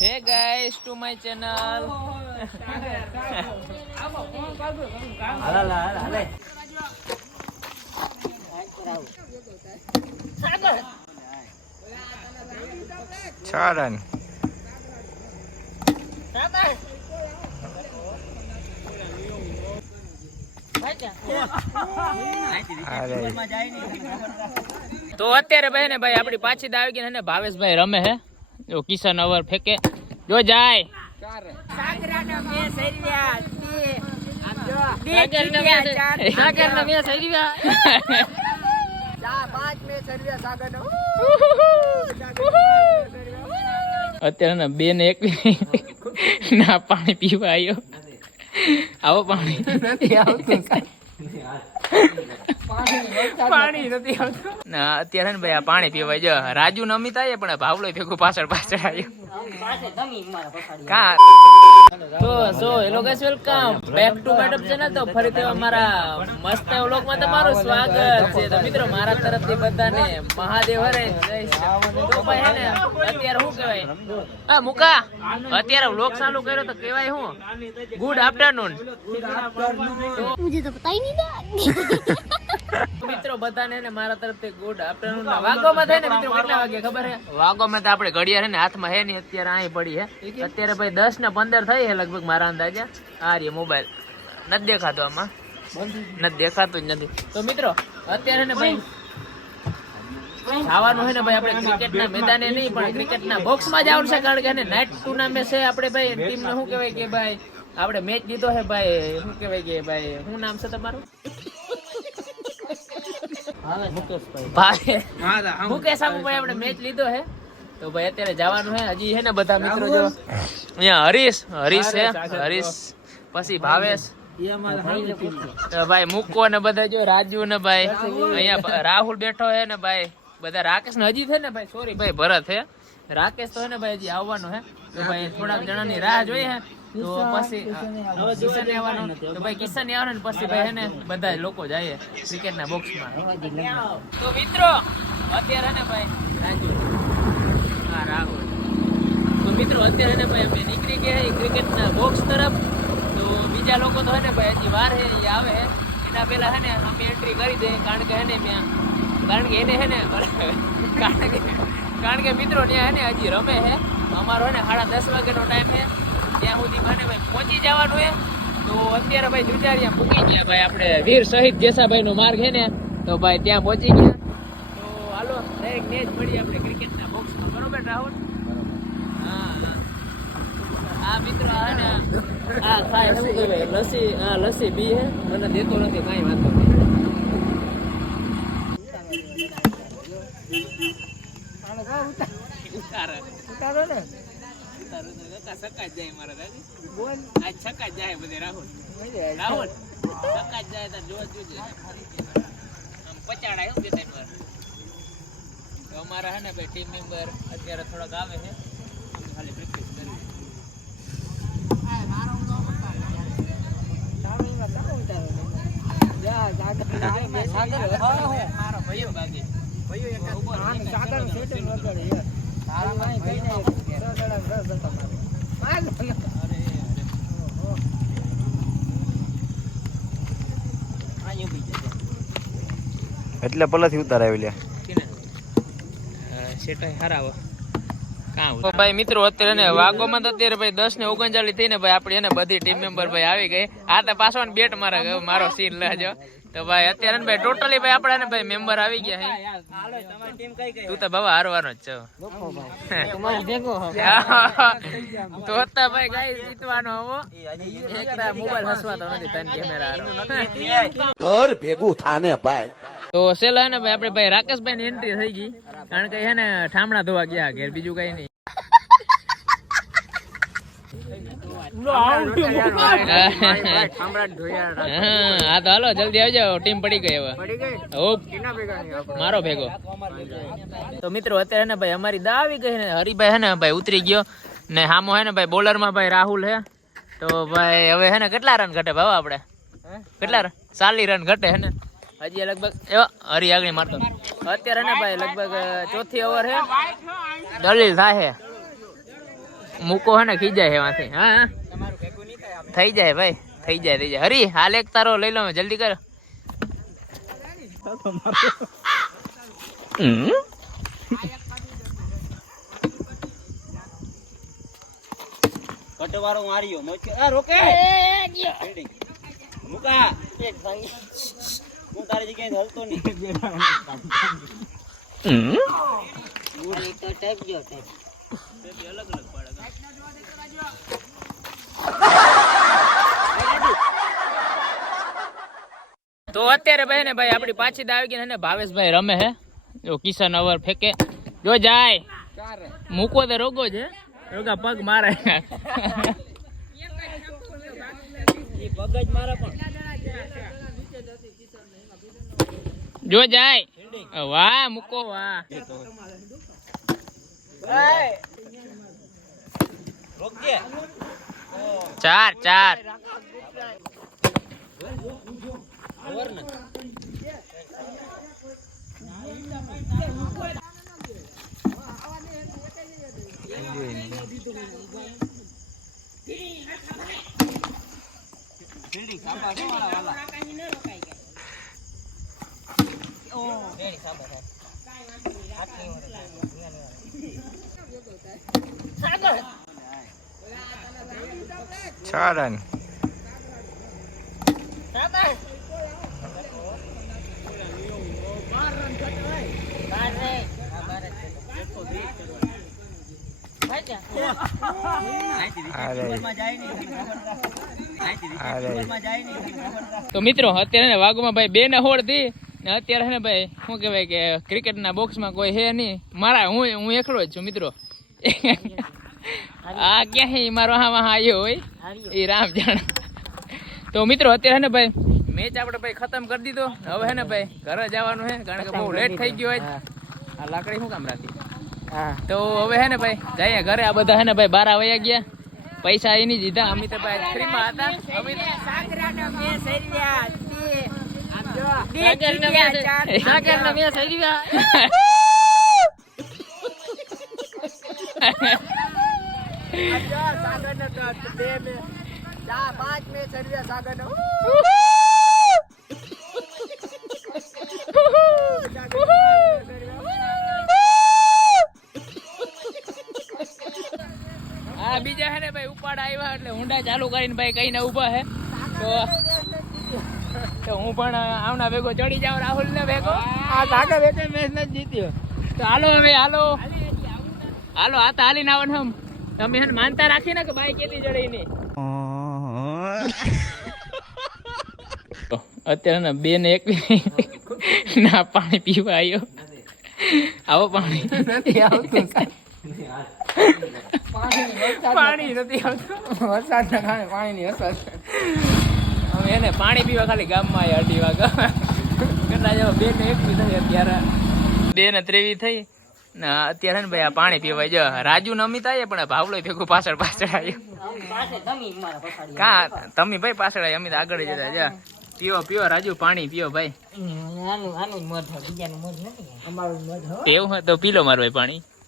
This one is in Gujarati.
Hey guys, to my channel. Charan. તો અત્યારે ભાઈ ને ભાઈ આપડી પાછી આવી ગઈ ને ભાવેશભાઈ રમે હે જો કિશન ઓવર ફેંકે જો જાય અત્યારે ને 2 ને 1 ના પાણી પીવા આવ્યો આવો પાણી નથી આવતું પાણી નથી આવતું ના અત્યારે ને ભાઈ આ પાણી પીવા જો રાજુ નમી થાય પણ ભાવલો ભેગું પાછળ આવ્યો કા તો so hello guys welcome back to my YouTube channel તો ફરીથી અમારા મસ્ત વ્લોગમાં તમારું સ્વાગત છે તો મિત્રો મારા તરફથી બધાને મહાદેવ હરે જય તો ભાઈ હે ને અત્યારે શું કહેવાય આ મુકા અત્યારે વ્લોગ ચાલુ કર્યો તો કહેવાય હું ગુડ આફ્ટરનૂન मुझे तो पता ही नहीं था મિત્રો બધાને ને મારા તરફથી ગુડ આફ્ટરનૂન ના વાગોમાં થાય ને મિત્રો કેટલા વાગે ખબર હે વાગોમાં તો આપણે ઘડિયાળ હે ને હાથમાં હે ની અત્યારે અહીં પડી હે અત્યારે ભાઈ 10 ને 15 થઈ હે લગભગ મારા અંદાજે આ રે મોબાઈલ નથી દેખાતો આમાં નથી દેખાતું જ નથી તો મિત્રો અત્યારે ને ભાઈ ખાવાનું હે ને ભાઈ આપણે ક્રિકેટના મેદાને નહીં પણ ક્રિકેટના બોક્સમાં જ આવશે કારણ કે નાઇટ ટુર્નામેન્ટ છે આપણે ભાઈ ટીમને શું કહેવાય કે ભાઈ આપણે મેચ લીધો હે ભાઈ શું કહેવાય કે ભાઈ શું નામ છે તમારું મુકેશ આપુ ભાઈ આપણે મેચ લીધો હે તો ભાઈ અત્યારે જવાનું હે હજી હે ને બધા મિત્રો જો અહીંયા હરીશ છે હરીશ પછી ભાવેશ ભાઈ મુકો ને બધા જો રાજુ ને ભાઈ અહીંયા રાહુલ બેઠો હે ને ભાઈ બધા રાકેશ ને હજી છે ને ભાઈ સોરી ભાઈ ભરત હે રાકેશ તો હે ને ભાઈ હજી આવવાનો હે તો ભાઈ થોડાક જણાની રાહ જોઈએ હે તો પછી કિશન આવવાનો તો ભાઈ કિશન આવવાનો ને પછી ભાઈ હે ને બધા લોકો જાય ક્રિકેટના બોક્સમાં તો મિત્રો અત્યારે ને ભાઈ રાજુ હા રાહુલ તો મિત્રો અત્યારે ને ભાઈ અમે નીકળી ગયા ક્રિકેટના બોક્સ તરફ તો બીજા લોકો તો હે ને ભાઈ હજી વાર હે એ આવે હે એના પહેલા હે ને અમે એન્ટ્રી કરી દઈએ કારણ કે હે ને કારણ કે એને હે ને કારણ કે મિત્રો ત્યાં હે ને હજી રમે હે અમારો હે ને 10:30 વાગ્યાનો ટાઈમ હે ત્યાં સુધી મને ભાઈ પહોંચી જવાનું હે તો અત્યારે ભાઈ જુજારિયા મૂકી ગયા ભાઈ આપણે વીર શહીદ જેસાભાઈ નો માર્ગ હે ને તો ભાઈ ત્યાં પહોંચી ગયા તો હાલો ડાયરેક્ટ મેચ મળી આપણે ક્રિકેટના બોક્સમાં બરોબર રાહુલ હા આ મિત્રો હે ને આ ખાય શું કહેવાય લસ્સી બી હે મને દેતો નથી કાંઈ વાંધો નહીં ઉતારો ને સકા જાય મારા દાદી બોલ આ છકા જાય બધે રાહુલ સકા જાય તો જોવા જોજે આમ પચાડાય હું બે ત્રણ વાર તો અમારા હે ને ભાઈ ટીમ મેમ્બર અત્યારે થોડાક આવે છે અમે ખાલી પ્રેક્ટિસ કરી મારો ભાઈઓ બાકી એટલે પલાથી ઉતાર આવી લે સેટાઈ હરાવો કાં ભાઈ મિત્રો અત્યારે ને વાગોમાં તો અત્યારે ભાઈ 10 ને 39 થઈને ભાઈ આપણી એને બધી ટીમ મેમ્બર ભાઈ આવી ગઈ આ તો પાછો બેટ મારો સીન લેજો તો ભાઈ અત્યારે ને ભાઈ ટોટલી ભાઈ આપણા ને ભાઈ મેમ્બર આવી ગયા હે તું તો બાબા હારવાનો જ છો તો હતા ભાઈ ગાઈસ જીતવાનો હો એકતા મોબાઈલ હસવાતો નથી તન કેમેરા ઘર ભેગું થાને ભાઈ તો સેલા ને ભાઈ આપણે ભાઈ રાકેશભાઈ ની એન્ટ્રી થઈ ગઈ કારણ કે હે ને ઠામડા ધોવા ગયા ઘેર બીજું કઈ નહીં હા તો હાલો જલ્દી આવી જાઓ ટીમ પડી ગઈ હવે મારો ભેગો તો મિત્રો અત્યારે ને ભાઈ અમારી દા આવી ગઈ ને હરિભાઈ હે ને ભાઈ ઉતરી ગયો ને હામો હે ને ભાઈ બોલર માં ભાઈ રાહુલ હે તો ભાઈ હવે હે ને કેટલા રન ઘટે ભાવ આપણે કેટલા 40 રન ઘટે હે ને હજી લગભગ હરી આગળ મારતો અત્યારે ને ભાઈ લગભગ ચોથી ઓવર હે દલીલ થાય મૂકો હે ને ખીજાય એમાંથી. હા થઈ જાય ભાઈ, થઈ જાય. હરી હાલ એક તારો લઈ લો, જલ્દી કર. કટવારો માર્યો રોકે મુકા હું તારી જગ્યાએ હલતો નહીં. તો અત્યારે ભાઈ ને ભાઈ આપડી પાછી આવી ગઈ ને ભાવેશભાઈ રમે હે. જો કિશન અવર ફેંકે, જો જાય મૂકો તો રોગો છે, રોગા પગ મારે. જો જાય, વાહ મૂકો, વાહ. ચાર. રન. તો મિત્રો અત્યારે વાઘુમાં ભાઈ 2 ને હોડ થી ને અત્યારે ને ભાઈ શું કહેવાય કે ક્રિકેટ ના બોક્સ માં કોઈ હે નહીં. મારા હું એકલો જ છું મિત્રો. આ ક્યાં હે મારો હા આવ્યો હોય એ રામ જાણે. તો મિત્રો અત્યારે ને ભાઈ મેચ આપણે ભાઈ ખતમ કરી દીધો. હવે હે ને ભાઈ ઘરે જવાનું છે, કારણ કે બહુ લેટ થઈ ગયો હોય. આ લાકડી શું કામ રાખી? તો હવે હે ને ભાઈ જઈએ ઘરે. આ બધા હે ને ભાઈ 12 વાગ્યા ગયા. પૈસા એની દીધા. અમિતભાઈ ફ્રીમાં હતા. હા બીજા હે ને ભાઈ ઉપાડા આવ્યા એટલે ઊંડા ચાલુ કરીને ભાઈ કઈ ને ઉભા હે. તો હું પણ આવના ભેગો ચડી જાઉં, રાહુલ ને ભેગો. આ સાગર એક મેચ નથી જીત્યો. તો હાલો હવે હાલો આ તો હાલીને આવવાનું. તમે હે માનતા રાખી ને કે ભાઈ કેતી ચડી નહીં. અત્યારે ને 2 ને 1 ના પાણી પીવા આવ્યો. આવો પાણી નથી આવતું. પાણી નથી આવતું. વરસાદના કારણે પાણીની અસર. અમે એને પાણી પીવા ખાલી ગામમાં આવ્યા 2:30 વાગ્યા. કેટલા જેવા 2 ને 1 થઈ અત્યારે 2 ને 23 થઈ ને અત્યારે ને ભાઈ આ પાણી પીવા જો રાજુ ને અમિત આવ્યા, પણ ભાવલો ભેગું પાછળ આવ્યો. કા તમે ભાઈ પાછળ આવ્યા, અમિત આગળ જતા. જા પીવો રાજુ, પાણી પીવો ભાઈ. એવું હોય તો પી લો મારું ભાઈ પાણી.